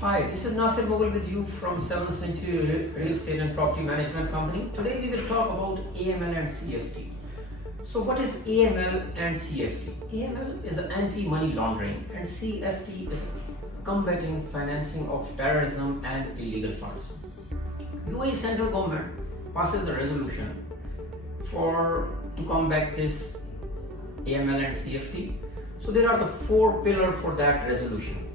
Hi, this is Nasir Mughal with you from 7th Century Real Estate and Property Management Company. Today we will talk about AML and CFT. So what is AML and CFT? AML is anti-money laundering and CFT is combating financing of terrorism and illegal funds. UAE central government passes the resolution to combat this AML and CFT. So there are the four pillars for that resolution.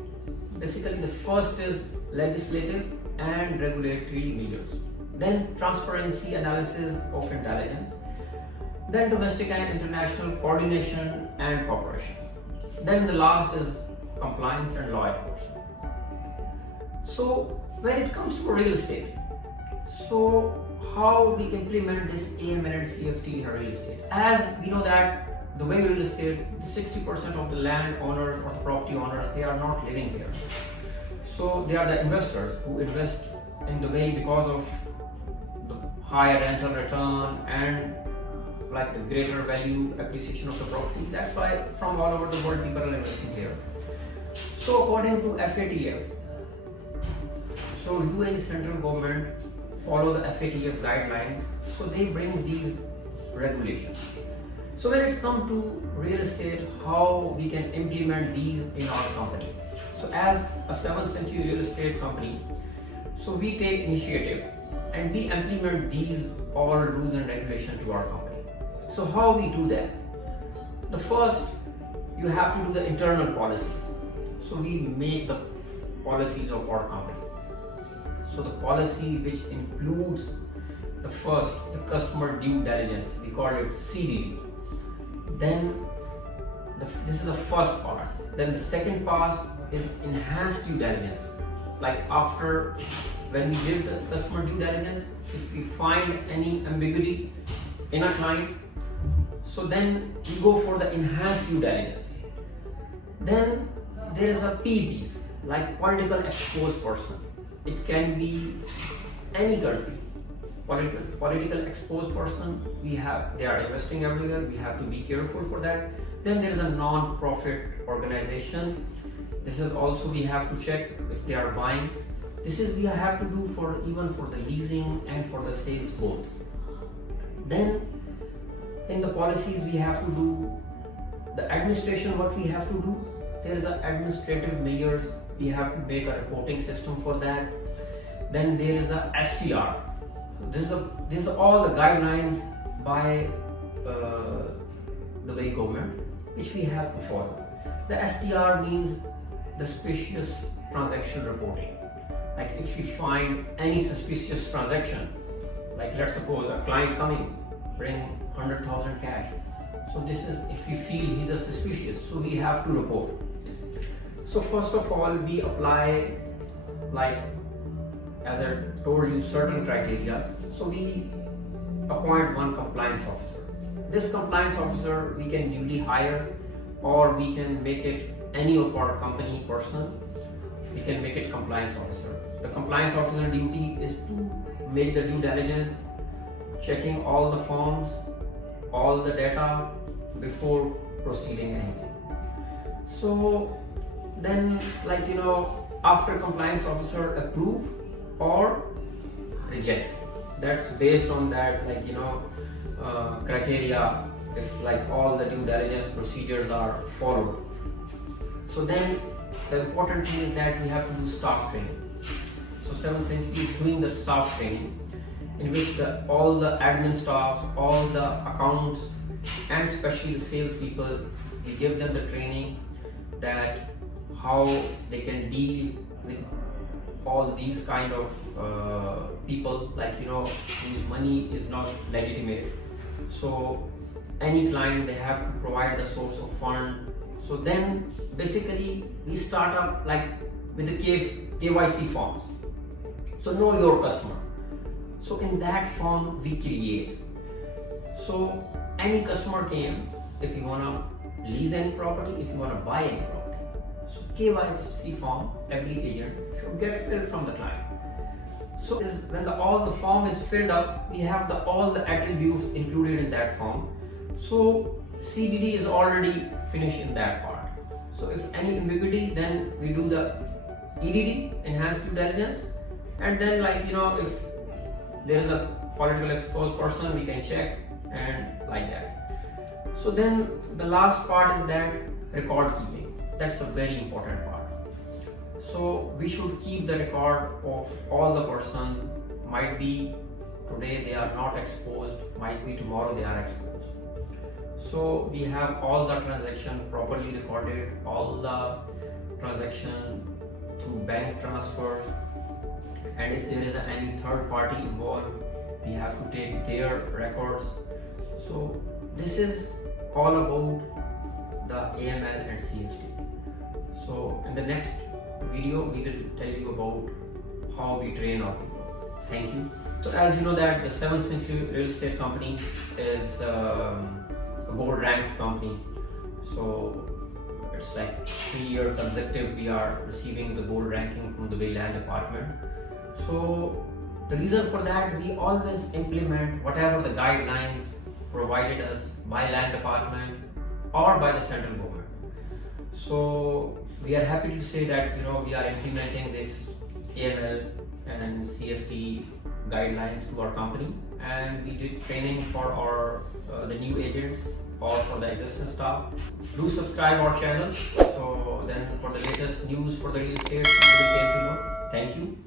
Basically, the first is legislative and regulatory measures, then transparency analysis of intelligence, then domestic and international coordination and cooperation, then the last is compliance and law enforcement. So when it comes to real estate, so how we implement this AML and CFT in a real estate? As we know that the way real estate, 60% of the land owners or the property owners, they are not living there. So they are the investors who invest in the way because of the higher rental return and like the greater value appreciation of the property. That's why from all over the world people are investing here. So according to FATF, so UAE central government follow the FATF guidelines. So they bring these regulations. So when it comes to real estate, how we can implement these in our company. So as a 7th century real estate company, so we take initiative and we implement these all rules and regulations to our company. So how we do that? The first, you have to do the internal policies. So we make the policies of our company. So the policy which includes the first, the customer due diligence, we call it CDD. Then this is the first part. Then the second part is enhanced due diligence. Like after when we give the customer due diligence, if we find any ambiguity in a client, so then we go for the enhanced due diligence. Then there is a PEPs, like political exposed person. It can be any country. Political exposed person, they are investing everywhere, we have to be careful for that. Then there is a non-profit organization. This is also we have to check if they are buying. This is we have to do even for the leasing and for the sales both. Then in the policies we have to do the administration. What we have to do, there is a administrative measures. We have to make a reporting system for that. Then there is a STR. These are all the guidelines by the way government, which we have to follow. The STR means the suspicious transaction reporting. Like if we find any suspicious transaction, like let's suppose a client coming, bring 100,000 cash. So this is if we feel he's a suspicious, so we have to report. So first of all, we apply like as I told you certain criteria. So we appoint one compliance officer. This compliance officer we can newly hire or we can make it any of our company person. We can make it compliance officer. The compliance officer duty is to make the due diligence, checking all the forms, all the data before proceeding anything. So then after compliance officer approve or reject, that's based on that criteria, if like all the due diligence procedures are followed. So then the important thing is that we have to do staff training. So 7th Century is doing the staff training in which all the admin staff, all the accounts and especially the sales people, we give them the training that how they can deal with all these kind of people whose money is not legitimate. So any client, they have to provide the source of fund. So then basically we start up like with the KYC forms. So know your customer. So in that form we create. So any customer came, if you want to lease any property, if you want to buy any property. So KYC form, every agent should get filled from the client. So when all the form is filled up, we have all the attributes included in that form. So CDD is already finished in that part. So if any ambiguity, then we do the EDD, enhanced due diligence, and then if there is a political exposed person, we can check and like that. So then the last part is that record keeping. That's a very important part. So we should keep the record of all the person. Might be today they are not exposed, might be tomorrow they are exposed. So we have all the transaction properly recorded, all the transaction through bank transfers, and if there is any third party involved, we have to take their records. So this is all about the AML and CFT. So in the next video we will tell you about how we train our people. Thank you. So as you know that the 7th Century Real Estate Company is a gold ranked company. So it's like 3-year consecutive we are receiving the gold ranking from the Land Department. So the reason for that, we always implement whatever the guidelines provided us by Land Department or by the central government. So we are happy to say that we are implementing this AML and CFT guidelines to our company, and we did training for our the new agents or for the existing staff. Do subscribe our channel, so then for the latest news for the real estate you will get to know. Thank you.